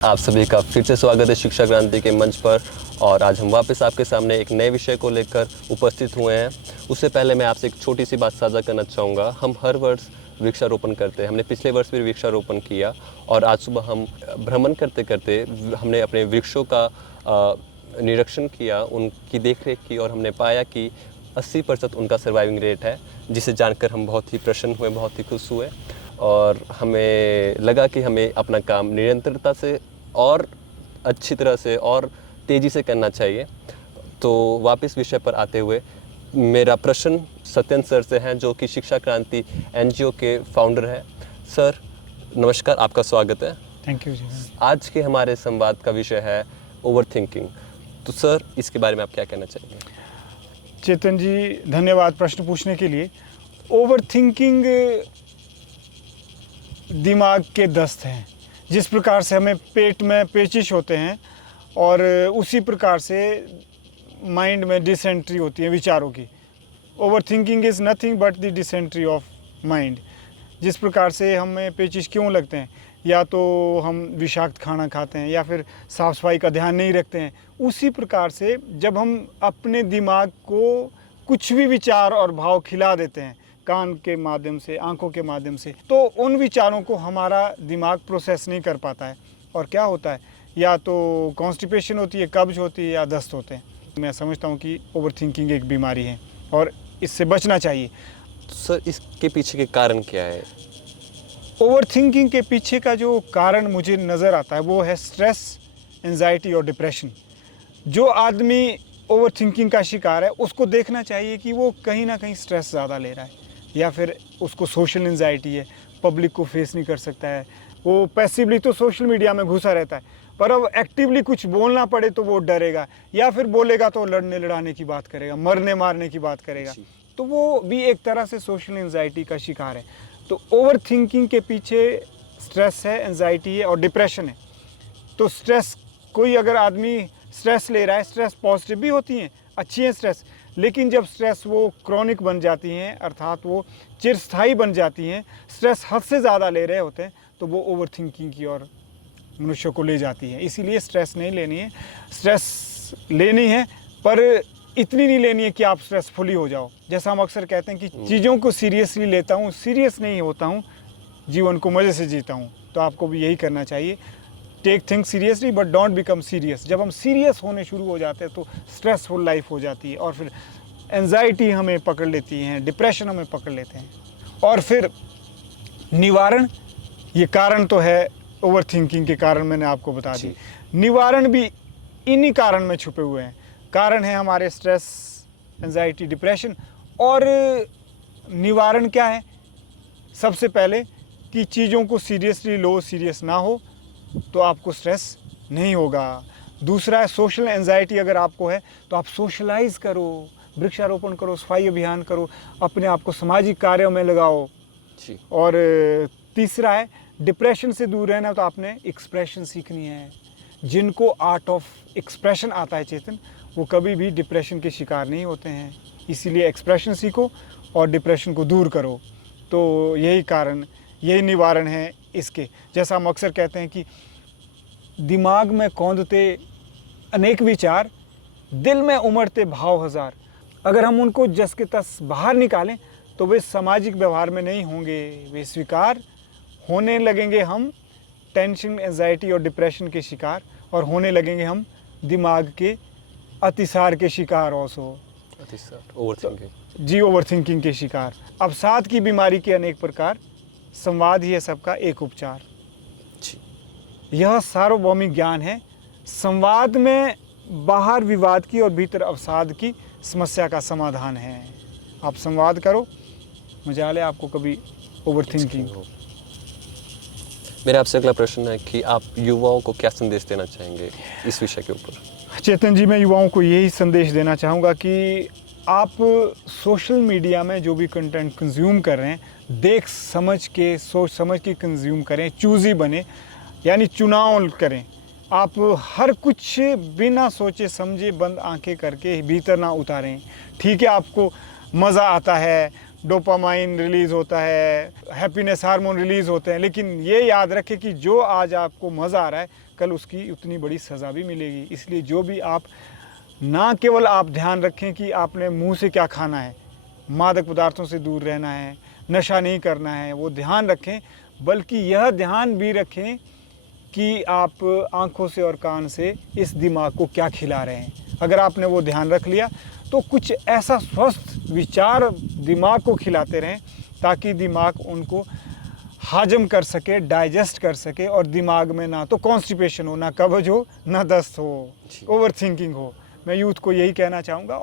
आप सभी का फिर से स्वागत है शिक्षा क्रांति के मंच पर। और आज हम वापस आपके सामने एक नए विषय को लेकर उपस्थित हुए हैं। उससे पहले मैं आपसे एक छोटी सी बात साझा करना चाहूँगा। हम हर वर्ष वृक्षारोपण करते हैं। हमने पिछले वर्ष भी वृक्षारोपण किया और आज सुबह हम भ्रमण करते करते हमने अपने वृक्षों का निरीक्षण किया, उनकी देखरेख की और हमने पाया कि 80% उनका सर्वाइविंग रेट है, जिसे जानकर हम बहुत ही प्रसन्न हुए, बहुत ही खुश हुए। और हमें लगा कि हमें अपना काम निरंतरता से और अच्छी तरह से और तेज़ी से करना चाहिए। तो वापस विषय पर आते हुए मेरा प्रश्न सत्येंद्र सर से है, जो कि शिक्षा क्रांति एनजीओ के फाउंडर हैं। सर नमस्कार, आपका स्वागत है। थैंक यू जी। आज के हमारे संवाद का विषय है ओवर थिंकिंग। तो सर इसके बारे में आप क्या कहना चाहेंगे? चेतन जी धन्यवाद प्रश्न पूछने के लिए। ओवर थिंकिंग दिमाग के दस्त हैं। जिस प्रकार से हमें पेट में पेचिश होते हैं और उसी प्रकार से माइंड में डिसेंट्री होती है विचारों की। Over thinking is nothing but the dysentery of mind. जिस प्रकार से हमें पेचिश क्यों लगते हैं, या तो हम विषाक्त खाना खाते हैं या फिर साफ़ सफाई का ध्यान नहीं रखते हैं, उसी प्रकार से जब हम अपने दिमाग को कुछ भी विचार और भाव खिला देते हैं कान के माध्यम से, आंखों के माध्यम से, तो उन विचारों को हमारा दिमाग प्रोसेस नहीं कर पाता है और क्या होता है, या तो कॉन्स्टिपेशन होती है, कब्ज होती है, या दस्त होते हैं। मैं समझता हूँ कि ओवर थिंकिंग एक बीमारी है और इससे बचना चाहिए। तो सर इसके पीछे के कारण क्या है? ओवर थिंकिंग के पीछे का जो कारण मुझे नज़र आता है वो है स्ट्रेस, एंजाइटी और डिप्रेशन। जो आदमी ओवर थिंकिंग का शिकार है उसको देखना चाहिए कि वो कहीं ना कहीं स्ट्रेस ज़्यादा ले रहा है, या फिर उसको सोशल एंजाइटी है, पब्लिक को फेस नहीं कर सकता है। वो पैसिवली तो सोशल मीडिया में घुसा रहता है, पर अब एक्टिवली कुछ बोलना पड़े तो वो डरेगा, या फिर बोलेगा तो लड़ने लड़ाने की बात करेगा, मरने मारने की बात करेगा, तो वो भी एक तरह से सोशल एंजाइटी का शिकार है। तो ओवर थिंकिंग के पीछे स्ट्रेस है, एंजाइटी है और डिप्रेशन है। तो स्ट्रेस, कोई अगर आदमी स्ट्रेस ले रहा है, स्ट्रेस पॉजिटिव भी होती हैं, अच्छी है स्ट्रेस, लेकिन जब स्ट्रेस वो क्रॉनिक बन जाती हैं, अर्थात वो चिरस्थायी बन जाती हैं, स्ट्रेस हद से ज़्यादा ले रहे होते हैं, तो वो ओवर थिंकिंग की ओर मनुष्य को ले जाती है। इसीलिए स्ट्रेस नहीं लेनी है। स्ट्रेस लेनी है पर इतनी नहीं लेनी है कि आप स्ट्रेसफुली हो जाओ। जैसा हम अक्सर कहते हैं कि चीज़ों को सीरियसली लेता हूँ, सीरियस नहीं होता हूँ, जीवन को मज़े से जीता हूँ। तो आपको भी यही करना चाहिए। Take things seriously but don't become serious. जब हम सीरियस होने शुरू हो जाते हैं तो स्ट्रेसफुल लाइफ हो जाती है और फिर एंजाइटी हमें पकड़ लेती हैं, डिप्रेशन हमें पकड़ लेते हैं। और फिर निवारण, ये कारण तो है ओवर थिंकिंग के कारण, मैंने आपको बता दी। निवारण भी इन्हीं कारण में छुपे हुए हैं। कारण है हमारे स्ट्रेस, एंजाइटी, डिप्रेशन। और निवारण क्या है? सबसे पहले कि चीज़ों को सीरियसली लो, सीरियस ना हो तो आपको स्ट्रेस नहीं होगा। दूसरा है सोशल एंजाइटी। अगर आपको है तो आप सोशलाइज करो, वृक्षारोपण करो, सफाई अभियान करो, अपने आप को सामाजिक कार्यों में लगाओ। और तीसरा है डिप्रेशन से दूर रहना, तो आपने एक्सप्रेशन सीखनी है। जिनको आर्ट ऑफ एक्सप्रेशन आता है चेतन, वो कभी भी डिप्रेशन के शिकार नहीं होते हैं। इसीलिए एक्सप्रेशन सीखो और डिप्रेशन को दूर करो। तो यही कारण, यही निवारण है इसके। जैसा हम अक्सर कहते हैं कि दिमाग में कौंधते अनेक विचार, दिल में उमड़ते भाव हजार। अगर हम उनको जस के तस बाहर निकालें तो वे सामाजिक व्यवहार में नहीं होंगे, वे स्वीकार होने लगेंगे। हम टेंशन, एंजाइटी और डिप्रेशन के शिकार, और होने लगेंगे हम दिमाग के अतिसार के शिकार। ओवर थिंकिंग के शिकार। अवसाद की बीमारी के अनेक प्रकार, संवाद ही है सबका एक उपचार। यह सार्वभौमिक ज्ञान है। संवाद में बाहर विवाद की और भीतर अवसाद की समस्या का समाधान है। आप संवाद करो, मजा ले आपको कभी ओवर थिंकिंग हो। मेरा आपसे अगला प्रश्न है कि आप युवाओं को क्या संदेश देना चाहेंगे इस विषय के ऊपर? चेतन जी, मैं युवाओं को यही संदेश देना चाहूँगा कि आप सोशल मीडिया में जो भी कंटेंट कंज्यूम कर रहे हैं, देख समझ के, सोच समझ के कंज्यूम करें, चूज़ी बने, यानी चुनाव करें। आप हर कुछ बिना सोचे समझे, बंद आंखें करके भीतर ना उतारें। ठीक है, आपको मज़ा आता है, डोपामाइन रिलीज़ होता है, हैप्पीनेस हार्मोन रिलीज़ होते हैं, लेकिन ये याद रखें कि जो आज आपको मज़ा आ रहा है कल उसकी उतनी बड़ी सज़ा भी मिलेगी। इसलिए जो भी आप, ना केवल आप ध्यान रखें कि आपने मुंह से क्या खाना है, मादक पदार्थों से दूर रहना है, नशा नहीं करना है, वो ध्यान रखें, बल्कि यह ध्यान भी रखें कि आप आँखों से और कान से इस दिमाग को क्या खिला रहे हैं। अगर आपने वो ध्यान रख लिया तो कुछ ऐसा स्वस्थ विचार दिमाग को खिलाते रहें ताकि दिमाग उनको हाजम कर सके, डाइजेस्ट कर सके, और दिमाग में ना तो कॉन्स्टिपेशन हो, ना कब्ज हो, ना दस्त हो, ओवर थिंकिंग हो। मैं यूथ को यही कहना चाहूँगा।